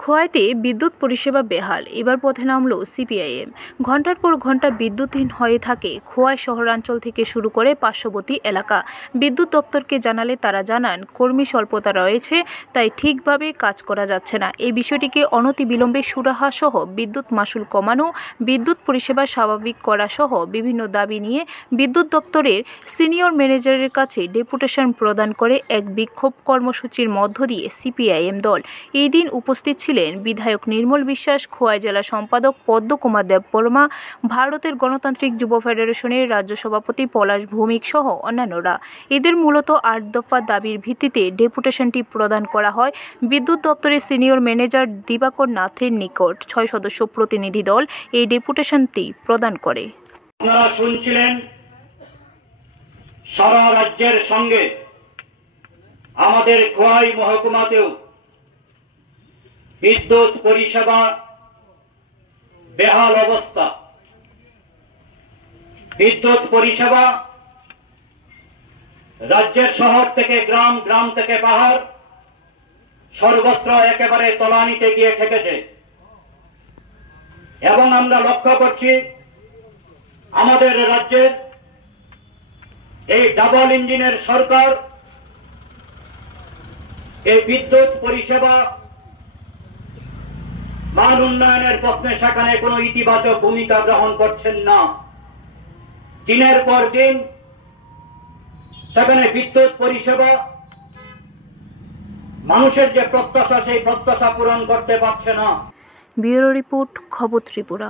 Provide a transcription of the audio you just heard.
খোয়াইতে বিদ্যুৎ পরিষেবা বেহাল, এবার পথে নামল সিপিআইএম। ঘণ্টার পর ঘণ্টা বিদ্যুৎহীন হয়ে থাকে খোয়াই শহরাঞ্চল থেকে শুরু করে পার্শ্ববর্তী এলাকা। বিদ্যুৎ দপ্তরকে জানালে তারা জানান কর্মী স্বল্পতা রয়েছে, তাই ঠিকভাবে কাজ করা যাচ্ছে না। এই বিষয়টিকে অনতিবিলম্বে সুরাহা সহ বিদ্যুৎ মাশুল কমানো, বিদ্যুৎ পরিষেবা স্বাভাবিক করা সহ বিভিন্ন দাবি নিয়ে বিদ্যুৎ দপ্তরের সিনিয়র ম্যানেজারের কাছে ডেপুটেশন প্রদান করে এক বিক্ষোভ কর্মসূচির মধ্য দিয়ে সিপিআইএম দল। এই দিন উপস্থিত ছিলেন বিধায়ক নির্মল বিশ্বাস, খোয়াই জেলা সম্পাদক পদ্মকুমার দেববর্মা, ভারতের গণতান্ত্রিক যুব ফেডারেশনের রাজ্য সভাপতি পলাশ ভৌমিক সহ অন্যান্যরা। এদের মূলত ৮ দফা দাবির ভিত্তিতে ডেপুটেশনটি প্রদান করা হয় বিদ্যুৎ দপ্তরের সিনিয়র ম্যানেজার দিবাকর নাথের নিকট। ৬ সদস্য প্রতিনিধি দল এই ডেপুটেশনটি প্রদান করে। আপনারা শুনছিলেন সারা রাজ্যের সঙ্গে আমাদের খোয়াই মহকুমাতেও বিদ্যুৎ পরিষেবা বেহাল অবস্থা। বিদ্যুৎ পরিষেবা রাজ্যের শহর থেকে গ্রাম, গ্রাম থেকে পাহাড় সর্বত্র একেবারে তলানিতে গিয়ে ঠেকেছে। এবং আমরা লক্ষ্য করছি আমাদের রাজ্যের এই ডাবল ইঞ্জিনের সরকার এই বিদ্যুৎ পরিষেবা মান উন্নয়নের প্রশ্নে সেখানে কোনো ইতিবাচক ভূমিকা গ্রহণ করছেন না। দিনের পর দিন সেখানে বিদ্যুৎ পরিষেবা মানুষের যে প্রত্যাশা, সেই প্রত্যাশা পূরণ করতে পারছে না। ব্যুরো রিপোর্ট, খবর ত্রিপুরা।